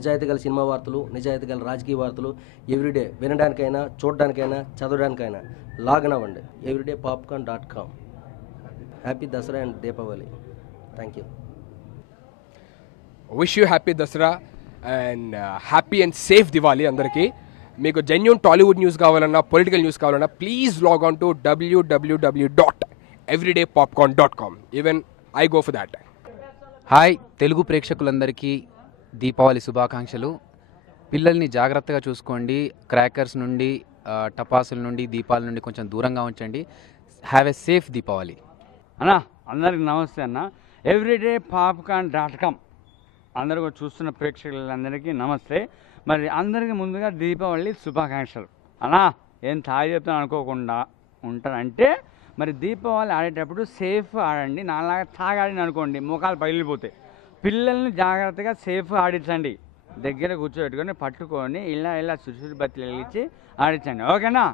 నిజాయితీ గల సినిమా వార్తలు, నిజాయితీ గల రాజకీయ వార్తలు ఎవ్రీడే వినడానికైనా, చూడడానికైనా, చదవడానికైనా లాగిన్ అవ్వండి everydaypopcorn.com. Happy Dasara and Deepavali. Thank you. Wish you happy Dasara and happy and safe Diwali అందరికీ. మీకు జెన్యూన్ టాలీవుడ్ న్యూస్ కావాలన్నా, పొలిటికల్ న్యూస్ కావాలన్నా please log on to www.everydaypopcorn.com. Even I go for that. Hi Telugu ప్రేక్షకులందరికీ దీపావళి శుభాకాంక్షలు. పిల్లల్ని జాగ్రత్తగా చూసుకోండి. క్రాకర్స్ నుండి, టపాసుల నుండి, దీపాల నుండి కొంచెం దూరంగా ఉంచండి. Have a safe Deepavali. అన్నా అందరికి నమస్తే అన్న. everydaypopcorn.com అందరూ చూస్తున్న ప్రేక్షకులందరికీ నమస్తే. మరి అందరికీ ముందుగా దీపావళి శుభాకాంక్షలు. అన్నా ఏం తాగి చెప్తాను అనుకోకుండా ఉంటానంటే, మరి దీపావళి ఆడేటప్పుడు సేఫ్ ఆడండి. నాలాగా తాగాడిని అనుకోండి మోకాలు పగిలిపోతాయి. పిల్లల్ని జాగ్రత్తగా సేఫ్ ఆడించండి. దగ్గర కూర్చోబెట్టుకొని పట్టుకొని ఇలా సుసురు బత్తులు వెలిగించి ఆడించండి. ఓకేనా?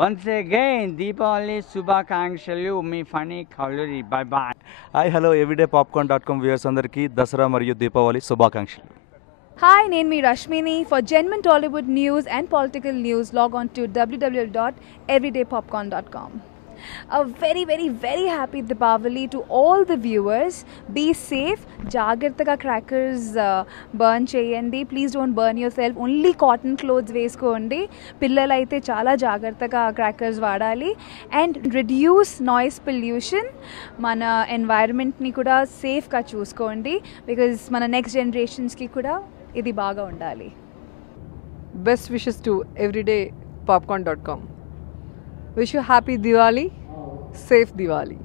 వన్స్ అగైన్ దీపావళి శుభాకాంక్షలు. మీ ఫనీ కౌలరి. Bye bye. Hi hello everydaypopcorn.com viewers అందరికీ దసరా మరియు దీపావళి శుభాకాంక్షలు. Hi, నేను మీ రష్మిని. For genuine Tollywood news and political news, log on to www.everydaypopcorn.com. A very, very, very happy Deepavali to all the viewers. Be safe. Jagrataga crackers burn cheyandi. Please don't burn yourself. Only cotton clothes veskondi. Pillalaithe chala jagrataga crackers vaadali. And reduce noise pollution. Mana environment ni kuda safe ga chuskondi, because mana next generations ki kuda ఇది బాగా ఉండాలి. Best wishes to everydaypopcorn.com. Wish you happy Diwali, safe Diwali.